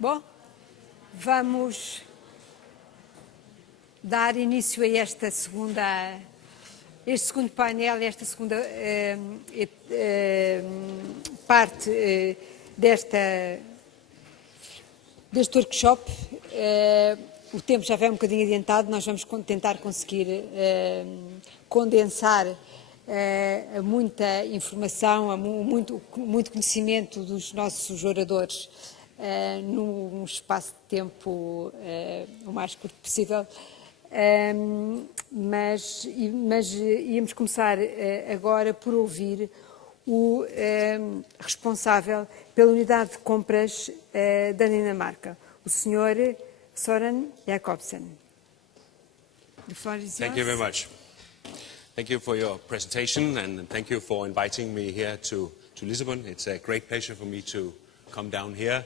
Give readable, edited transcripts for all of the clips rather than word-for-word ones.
Bom, vamos dar início a este segundo painel, esta segunda parte deste workshop. O tempo já vai um bocadinho adiantado, nós vamos tentar conseguir condensar muita informação, muito conhecimento dos nossos oradores num espaço de tempo o mais curto possível. Mas íamos começar agora por ouvir o responsável pela unidade de compras da Dinamarca, o Sr. Søren Jacobsen. The floor is yours. Thank you very much. Thank you for your presentation and thank you for inviting me here to Lisbon. It's a great pleasure for me to come down here.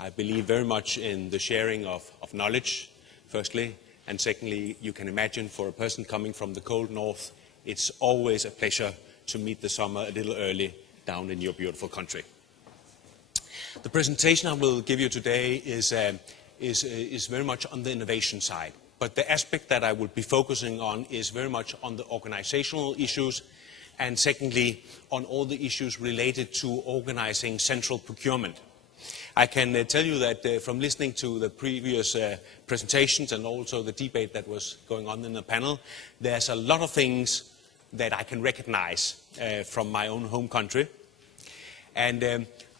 I believe very much in the sharing of knowledge, firstly, and secondly, you can imagine for a person coming from the cold north, it's always a pleasure to meet the summer a little early down in your beautiful country. The presentation I will give you today is very much on the innovation side, but the aspect that I will be focusing on is very much on the organizational issues, and secondly, on all the issues related to organizing central procurement. I can tell you that from listening to the previous presentations and also the debate that was going on in the panel, there's a lot of things that I can recognize from my own home country. And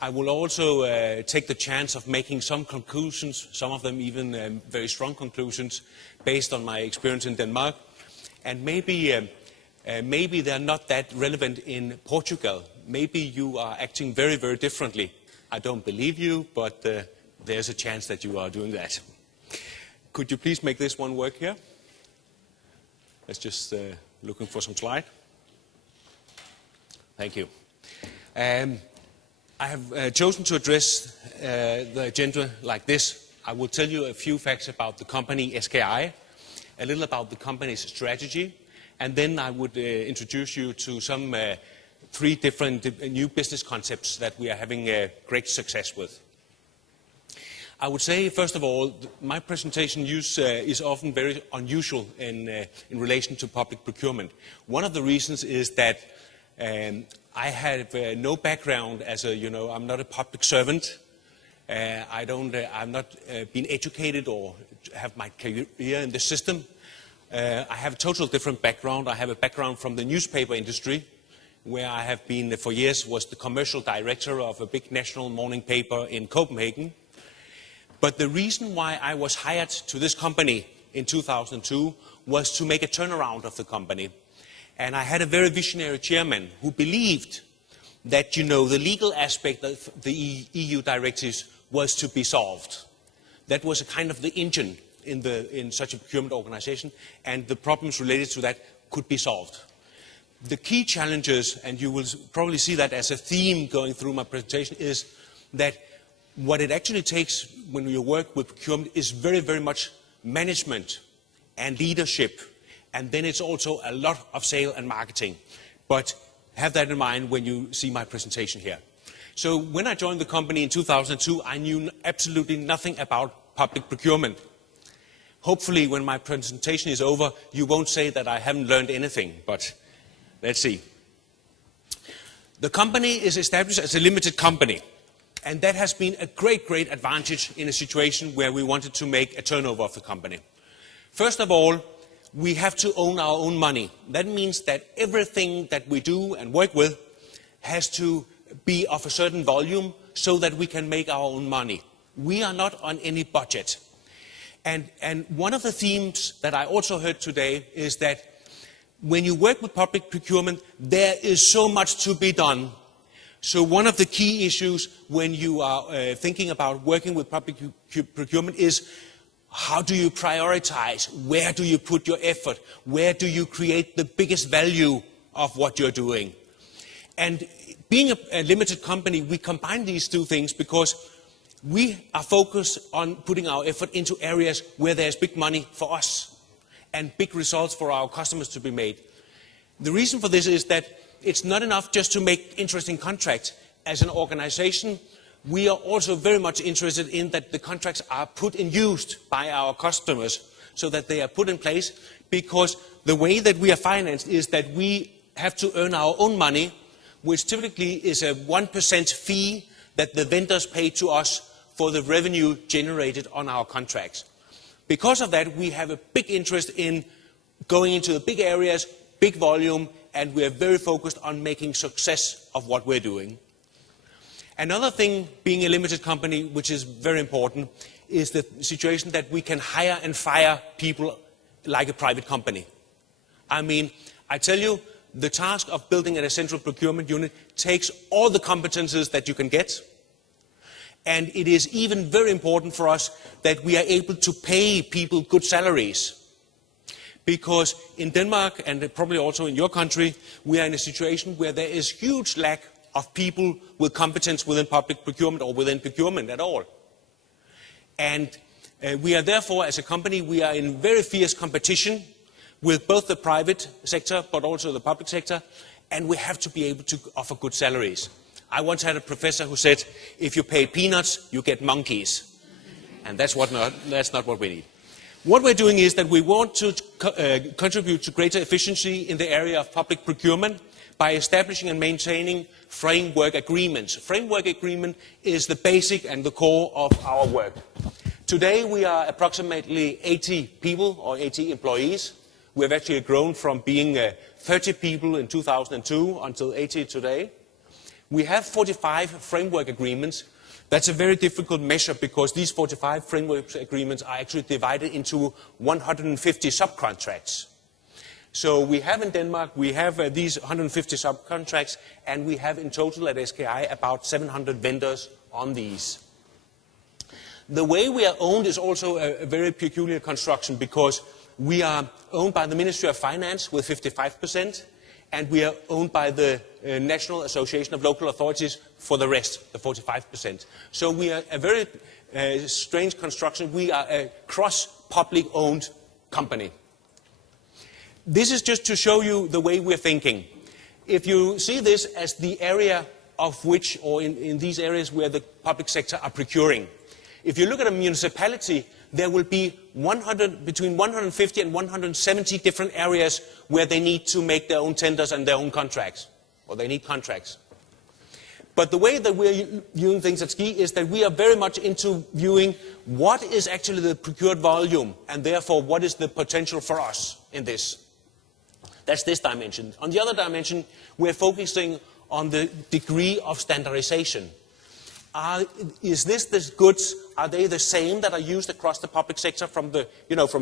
I will also take the chance of making some conclusions, some of them even very strong conclusions, based on my experience in Denmark. And maybe they're not that relevant in Portugal. Maybe you are acting very, very differently. I don't believe you, but there's a chance that you are doing that. Could you please make this one work here? Let's just looking for some slide. Thank you. I have chosen to address the agenda like this. I will tell you a few facts about the company SKI, a little about the company's strategy, and then I would introduce you to some 3 different new business concepts that we are having great success with. I would say, first of all, my presentation is often very unusual in relation to public procurement. One of the reasons is that I have no background as I'm not a public servant. I'm not been educated or have my career in the system. I have a total different background. I have a background from the newspaper industry, where I have been for years, was the commercial director of a big national morning paper in Copenhagen. But the reason why I was hired to this company in 2002 was to make a turnaround of the company. And I had a very visionary chairman who believed that, the legal aspect of the EU directives was to be solved. That was a kind of the engine in such a procurement organization, and the problems related to that could be solved. The key challenges, and you will probably see that as a theme going through my presentation, is that what it actually takes when you work with procurement is very, very much management and leadership. And then it's also a lot of sale and marketing. But have that in mind when you see my presentation here. So when I joined the company in 2002, I knew absolutely nothing about public procurement. Hopefully when my presentation is over, you won't say that I haven't learned anything, but let's see. The company is established as a limited company, and that has been a great, great advantage in a situation where we wanted to make a turnover of the company. First of all, we have to own our own money. That means that everything that we do and work with has to be of a certain volume so that we can make our own money. We are not on any budget. And one of the themes that I also heard today is that when you work with public procurement, there is so much to be done. So one of the key issues when you are thinking about working with public procurement is, how do you prioritize? Where do you put your effort? Where do you create the biggest value of what you're doing? And being a limited company, we combine these 2 things because we are focused on putting our effort into areas where there's big money for us and big results for our customers to be made. The reason for this is that it's not enough just to make interesting contracts. As an organization, we are also very much interested in that the contracts are put in use by our customers, so that they are put in place, because the way that we are financed is that we have to earn our own money, which typically is a 1% fee that the vendors pay to us for the revenue generated on our contracts. Because of that, we have a big interest in going into the big areas, big volume, and we are very focused on making success of what we're doing. Another thing, being a limited company, which is very important, is the situation that we can hire and fire people like a private company. I mean, I tell you, the task of building a central procurement unit takes all the competences that you can get. And it is even very important for us that we are able to pay people good salaries. Because in Denmark, and probably also in your country, we are in a situation where there is huge lack of people with competence within public procurement or within procurement at all. And we are therefore, as a company, we are in very fierce competition with both the private sector but also the public sector, and we have to be able to offer good salaries. I once had a professor who said, if you pay peanuts, you get monkeys. And that's not what we need. What we're doing is that we want to contribute to greater efficiency in the area of public procurement by establishing and maintaining framework agreements. Framework agreement is the basic and the core of our work. Today we are approximately 80 people or 80 employees. We have actually grown from being 30 people in 2002 until 80 today. We have 45 framework agreements. That's a very difficult measure because these 45 framework agreements are actually divided into 150 subcontracts. So we have in Denmark, we have these 150 subcontracts, and we have in total at SKI about 700 vendors on these. The way we are owned is also a very peculiar construction because we are owned by the Ministry of Finance with 55%, and we are owned by the National Association of Local Authorities for the rest, the 45%. So we are a very strange construction. We are a cross-public owned company. This is just to show you the way we're thinking. If you see this as the area of which, or in these areas where the public sector are procuring, if you look at a municipality, there will be between 150 and 170 different areas where they need to make their own tenders and their own contracts, or they need contracts. But the way that we're viewing things at SKI is that we are very much into viewing what is actually the procured volume, and therefore what is the potential for us in this. That's this dimension. On the other dimension, we're focusing on the degree of standardization. Is this the goods, are they the same that are used across the public sector from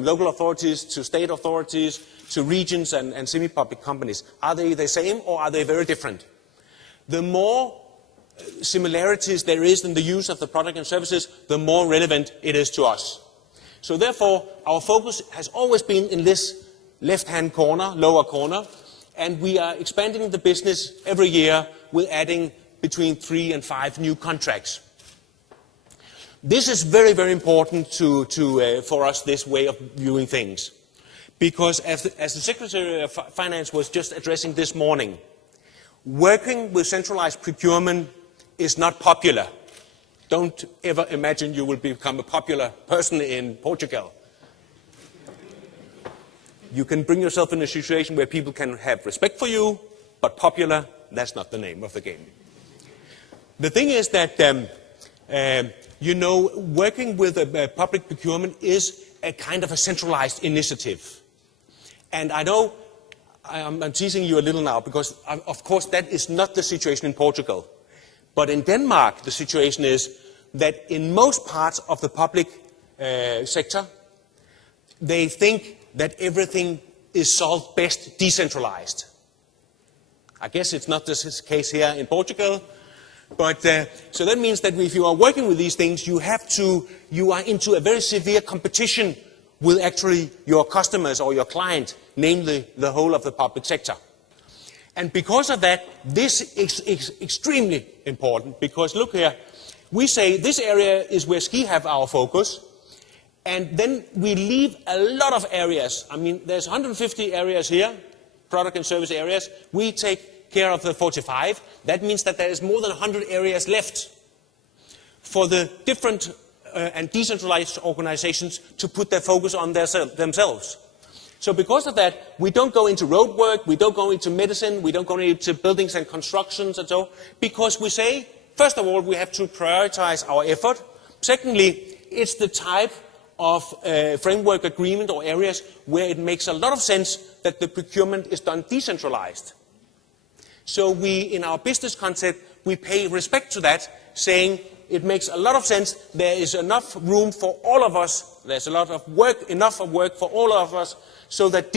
local authorities to state authorities to regions and semi-public companies? Are they the same or are they very different? The more similarities there is in the use of the product and services, the more relevant it is to us. So therefore, our focus has always been in this left-hand corner, lower corner, and we are expanding the business every year with adding between 3 and 5 new contracts. This is very, very important for us, this way of viewing things. Because as the Secretary of Finance was just addressing this morning, working with centralized procurement is not popular. Don't ever imagine you will become a popular person in Portugal. You can bring yourself in a situation where people can have respect for you, but popular, that's not the name of the game. The thing is that, working with public procurement is a kind of a centralized initiative. And I know I'm teasing you a little now because, of course, that is not the situation in Portugal. But in Denmark, the situation is that in most parts of the public sector, they think that everything is solved best decentralized. I guess it's not this case here in Portugal. But so that means that if you are working with these things, you are into a very severe competition with actually your customers or your client, namely the whole of the public sector. And because of that, this is extremely important, because look here, we say this area is where SKI have our focus, and then we leave a lot of areas. I mean, there's 150 areas here, product and service areas. We take care of the 45. That means that there is more than 100 areas left. for the different and decentralized organizations to put their focus on themselves. So because of that, we don't go into road work, we don't go into medicine, we don't go into buildings and constructions and so, because we say, first of all, we have to prioritize our effort. Secondly, it's the type of framework agreement or areas where it makes a lot of sense that the procurement is done decentralized. So we, in our business concept, we pay respect to that, saying it makes a lot of sense, there is enough room for all of us, there's a lot of work, enough of work for all of us, so that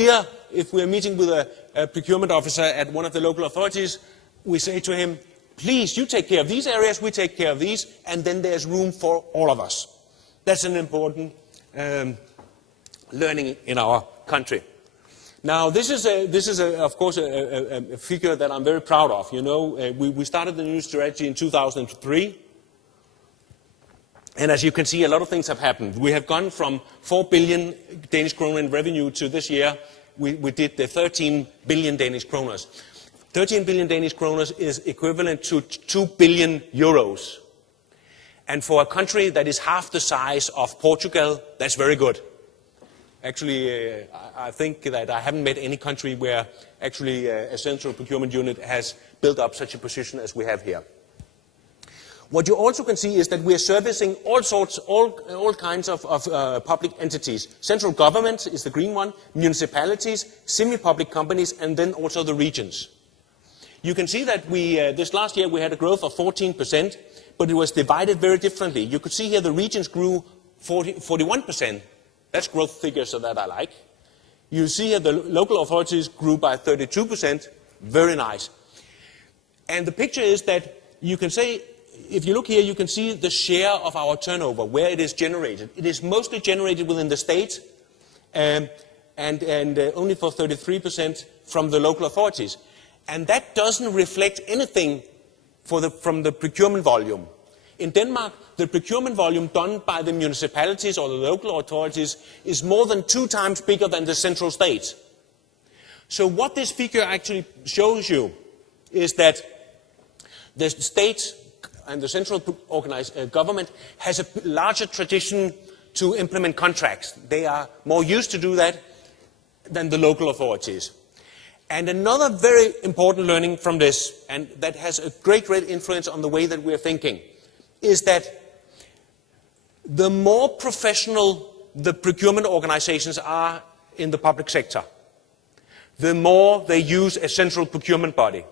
if we're meeting with a procurement officer at one of the local authorities, we say to him, please, you take care of these areas, we take care of these, and then there's room for all of us. That's an important learning in our country. Now, this is of course, a figure that I'm very proud of. You know, we started the new strategy in 2003. And as you can see, a lot of things have happened. We have gone from 4 billion Danish kroner in revenue to this year, we did the 13 billion Danish kroner. 13 billion Danish kroner is equivalent to 2 billion euros. And for a country that is half the size of Portugal, that's very good. Actually, I think that I haven't met any country where actually a central procurement unit has built up such a position as we have here. What you also can see is that we are servicing all kinds of public entities. Central government is the green one, municipalities, semi-public companies, and then also the regions. You can see that this last year we had a growth of 14%, but it was divided very differently. You could see here the regions grew 41%. That's growth figures that I like. You see here the local authorities grew by 32%. Very nice. And the picture is that you can say, if you look here, you can see the share of our turnover, where it is generated. It is mostly generated within the state, and only for 33% from the local authorities. And that doesn't reflect anything from the procurement volume. In Denmark, the procurement volume done by the municipalities or the local authorities is more than 2 times bigger than the central state. So what this figure actually shows you is that the state and the central government has a larger tradition to implement contracts. They are more used to do that than the local authorities. And another very important learning from this, and that has a great influence on the way that we're thinking, is that the more professional the procurement organizations are in the public sector, the more they use a central procurement body.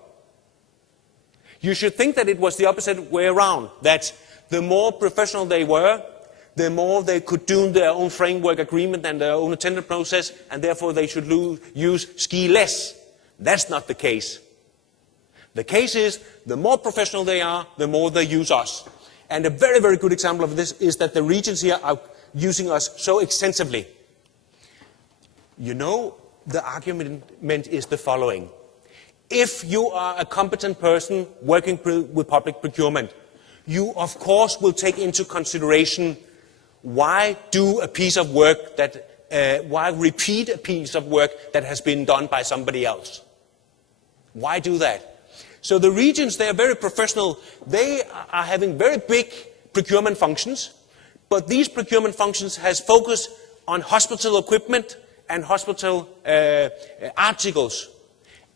You should think that it was the opposite way around, that the more professional they were, the more they could do their own framework agreement and their own tender process, and therefore they should use ski less. That's not the case. The case is, the more professional they are, the more they use us. And a very, very good example of this is that the regions here are using us so extensively. You know, the argument is the following. If you are a competent person working with public procurement, you of course will take into consideration why do a piece of work why repeat a piece of work that has been done by somebody else? Why do that? So the regions, they are very professional. They are having very big procurement functions, but these procurement functions has focus on hospital equipment and hospital articles.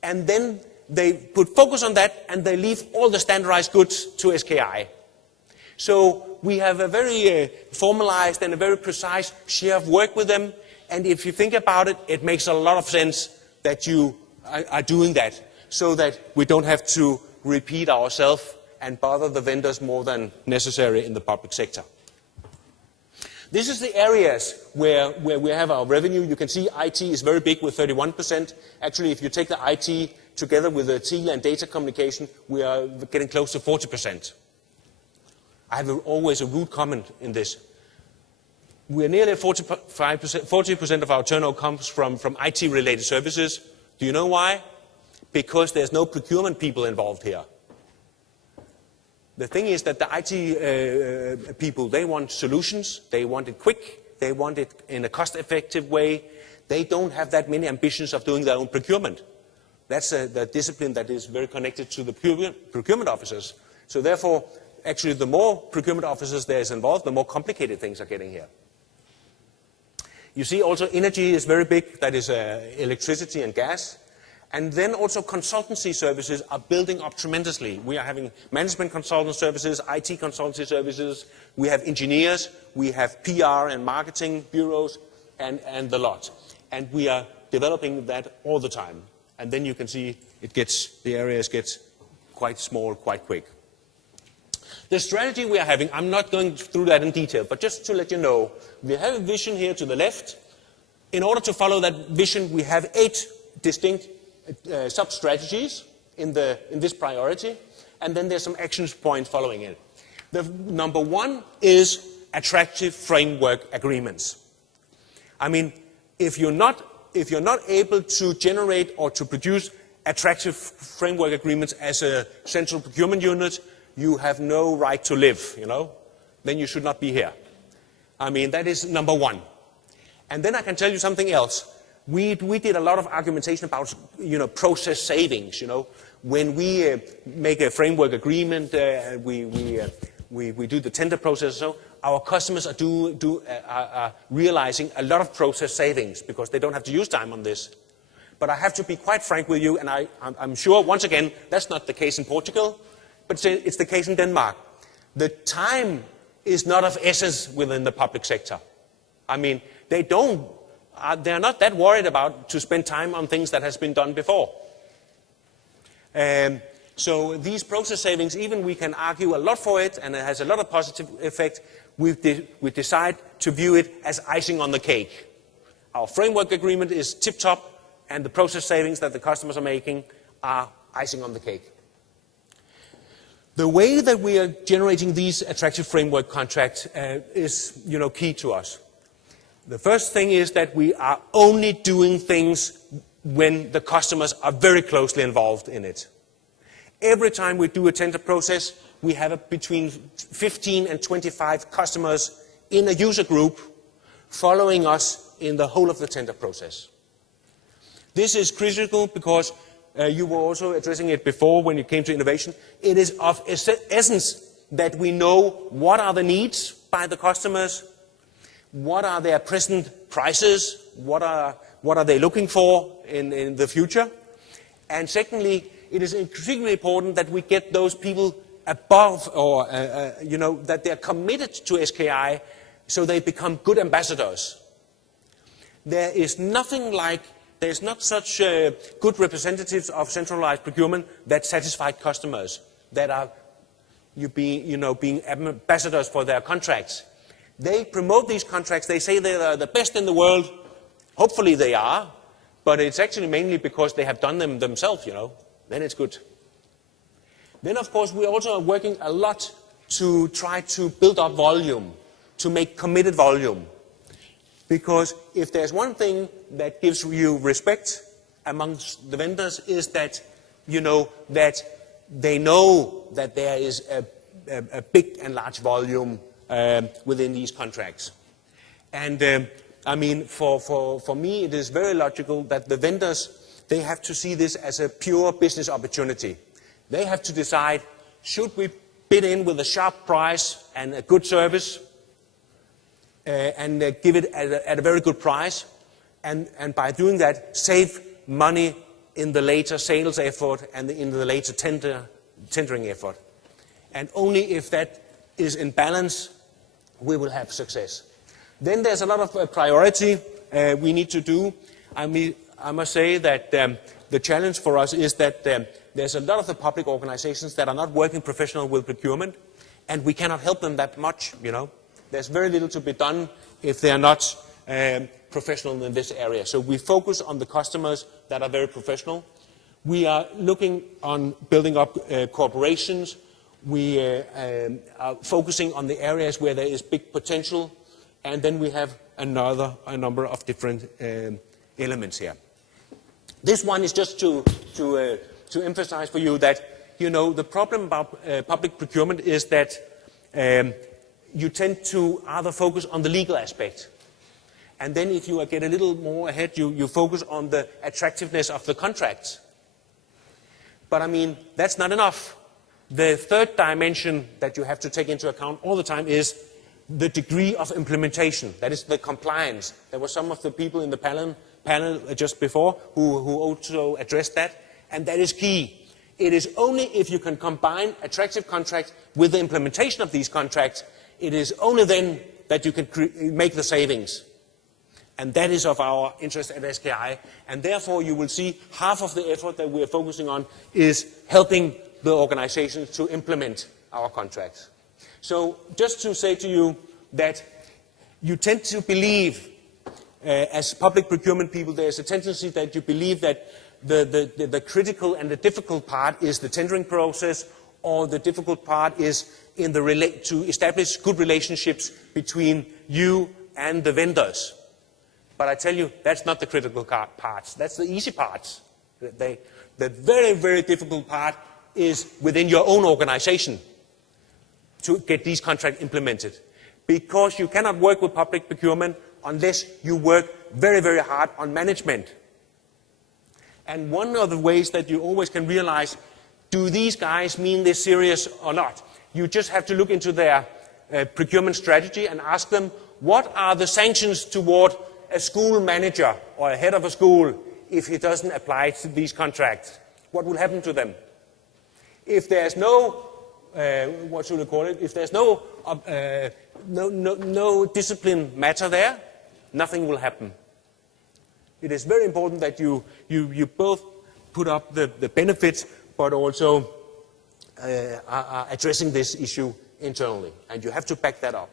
And then they put focus on that and they leave all the standardized goods to SKI. So we have a very formalized and a very precise share of work with them. And if you think about it, it makes a lot of sense that you are doing that, so that we don't have to repeat ourselves and bother the vendors more than necessary in the public sector. This is the areas where we have our revenue. You can see IT is very big with 31%. Actually, if you take the IT together with the tele and data communication, we are getting close to 40%. I have always a rude comment in this. We are nearly 40% of our turnover comes from IT-related services. Do you know why? Because there's no procurement people involved here. The thing is that the IT people, they want solutions, they want it quick, they want it in a cost-effective way. They don't have that many ambitions of doing their own procurement. That's the discipline that is very connected to the procurement officers. So therefore, actually the more procurement officers there is involved, the more complicated things are getting here. You see also energy is very big, that is electricity and gas. And then also consultancy services are building up tremendously. We are having management consultant services, IT consultancy services, we have engineers, we have PR and marketing bureaus, and the lot. And we are developing that all the time. And then you can see the areas get quite small quite quick. The strategy we are having, I'm not going through that in detail, but just to let you know, we have a vision here to the left. In order to follow that vision, we have 8 distinct sub-strategies in this priority, and then there's some action points following it. The number 1 is attractive framework agreements. I mean, if you're not able to generate or to produce attractive framework agreements as a central procurement unit, you have no right to live, you know. Then you should not be here. I mean, that is number 1. And then I can tell you something else. We did a lot of argumentation about, you know, process savings, you know. When we make a framework agreement, we do the tender process, so our customers are realizing a lot of process savings because they don't have to use time on this. But I have to be quite frank with you, and I'm sure, once again, that's not the case in Portugal, but it's the case in Denmark. The time is not of essence within the public sector. I mean, they're not that worried about to spend time on things that has been done before. So these process savings, even we can argue a lot for it, and it has a lot of positive effect, we decide to view it as icing on the cake. Our framework agreement is tip-top, and the process savings that the customers are making are icing on the cake. The way that we are generating these attractive framework contracts is, you know, key to us. The first thing is that we are only doing things when the customers are very closely involved in it. Every time we do a tender process, we have between 15 and 25 customers in a user group following us in the whole of the tender process. This is critical because you were also addressing it before when it came to innovation. It is of essence that we know what are the needs by the customers, what are their present prices, what are they looking for in the future. And secondly, it is extremely important that we get those people above, or you know, that they're committed to SKI so they become good ambassadors. There's not such good representatives of centralized procurement that satisfied customers, that are being ambassadors for their contracts. They promote these contracts, they say they are the best in the world. Hopefully they are, but it's actually mainly because they have done them themselves, you know. Then it's good. Then, of course, we also are working a lot to try to build up volume, to make committed volume. Because if there's one thing that gives you respect amongst the vendors is that, you know, that they know that there is a big and large volume within these contracts. And I mean, for me, it is very logical that the vendors, they have to see this as a pure business opportunity. They have to decide, should we bid in with a sharp price and a good service, and give it at a very good price, and by doing that, save money in the later sales effort and in the later tendering effort. And only if that is in balance, we will have success. Then there's a lot of priority we need to do. I must say that the challenge for us is that there's a lot of the public organizations that are not working professional with procurement, and we cannot help them that much, you know. There's very little to be done if they are not professional in this area. So we focus on the customers that are very professional. We are looking on building up corporations. We are focusing on the areas where there is big potential. And then we have a number of different elements here. This one is just to emphasize for you that, you know, the problem about public procurement is that you tend to either focus on the legal aspect. And then if you get a little more ahead, you focus on the attractiveness of the contracts. But I mean, that's not enough. The third dimension that you have to take into account all the time is the degree of implementation, that is the compliance. There were some of the people in the panel just before who also addressed that, and that is key. It is only if you can combine attractive contracts with the implementation of these contracts, it is only then that you can make the savings. And that is of our interest at SKI, and therefore you will see half of the effort that we are focusing on is helping the organizations to implement our contracts. So just to say to you that you tend to believe, as public procurement people, there's a tendency that you believe that the critical and the difficult part is the tendering process, or the difficult part is in to establish good relationships between you and the vendors. But I tell you, that's not the critical parts. That's the easy parts. The very, very difficult part is within your own organization to get these contracts implemented. Because you cannot work with public procurement unless you work very, very hard on management. And one of the ways that you always can realize, do these guys mean this serious or not? You just have to look into their procurement strategy and ask them, what are the sanctions toward a school manager or a head of a school if he doesn't apply to these contracts? What will happen to them? If there's no, what should we call it? If there's no discipline matter there, nothing will happen. It is very important that you both put up the benefits, but also are addressing this issue internally, and you have to back that up.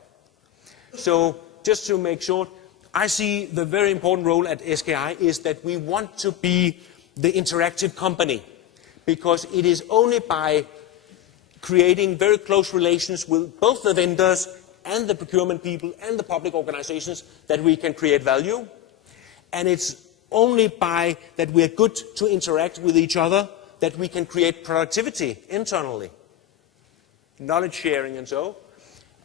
So just to make sure, I see the very important role at SKI is that we want to be the interactive company, because it is only by creating very close relations with both the vendors and the procurement people and the public organizations that we can create value. And it's only by that we are good to interact with each other that we can create productivity internally, knowledge sharing and so.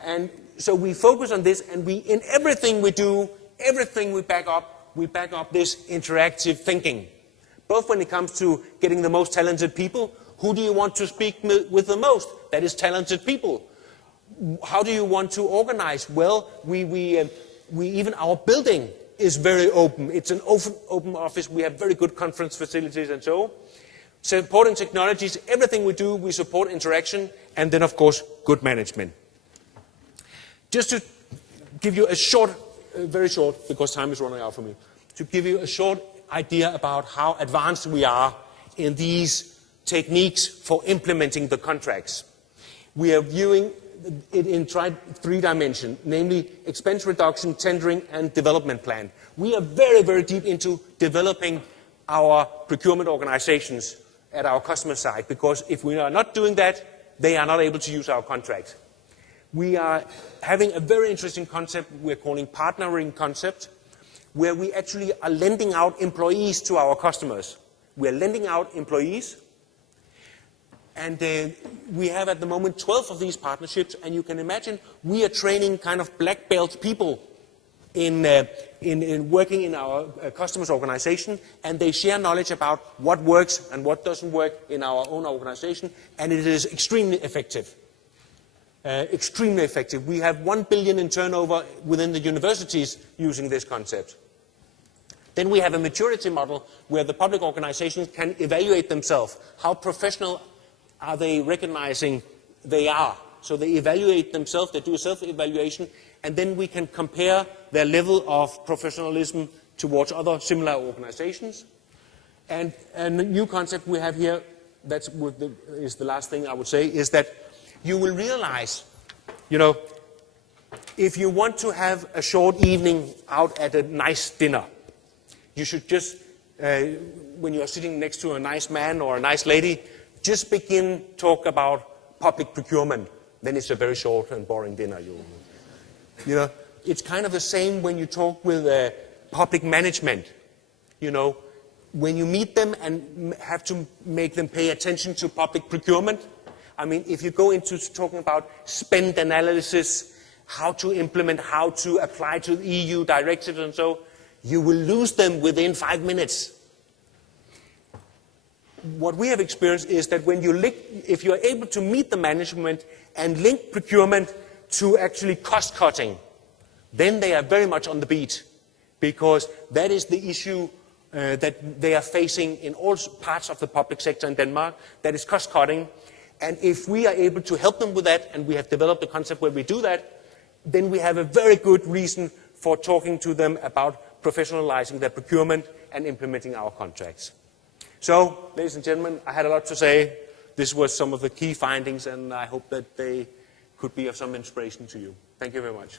And so we focus on this, and in everything we do, everything we back up this interactive thinking. Both when it comes to getting the most talented people, who do you want to speak with the most? That is talented people. How do you want to organize? Well, we even our building is very open. It's an open office. We have very good conference facilities and so. Supporting technologies, everything we do, we support interaction, and then of course, good management. Just to give you a short, very short, because time is running out for me, to give you a short idea about how advanced we are in these techniques for implementing the contracts. We are viewing it in three dimensions, namely expense reduction, tendering, and development plan. We are very, very deep into developing our procurement organizations at our customer side, because if we are not doing that, they are not able to use our contracts. We are having a very interesting concept we're calling partnering concept, where we actually are lending out employees to our customers. We're lending out employees, and we have at the moment 12 of these partnerships, and you can imagine we are training kind of black belt people in working in our customers' organization, and they share knowledge about what works and what doesn't work in our own organization, and it is extremely effective. Extremely effective. We have 1 billion in turnover within the universities using this concept. Then we have a maturity model where the public organizations can evaluate themselves. How professional are they recognizing they are? So they evaluate themselves, they do a self-evaluation, and then we can compare their level of professionalism towards other similar organizations. And a new concept we have here, is the last thing I would say, is that you will realize, if you want to have a short evening out at a nice dinner, you should just, when you're sitting next to a nice man or a nice lady, just begin talk about public procurement. Then it's a very short and boring dinner. It's kind of the same when you talk with public management. When you meet them and have to make them pay attention to public procurement, I mean, if you go into talking about spend analysis, how to implement, how to apply to the EU directives and so, you will lose them within 5 minutes. what we have experienced is that when if you are able to meet the management and link procurement to actually cost cutting, then they are very much on the beat, because that is the issue that they are facing in all parts of the public sector in Denmark, that is cost cutting. And if we are able to help them with that, and we have developed a concept where we do that, then we have a very good reason for talking to them about professionalizing their procurement and implementing our contracts. So, ladies and gentlemen, I had a lot to say. This was some of the key findings, and I hope that they could be of some inspiration to you. Thank you very much.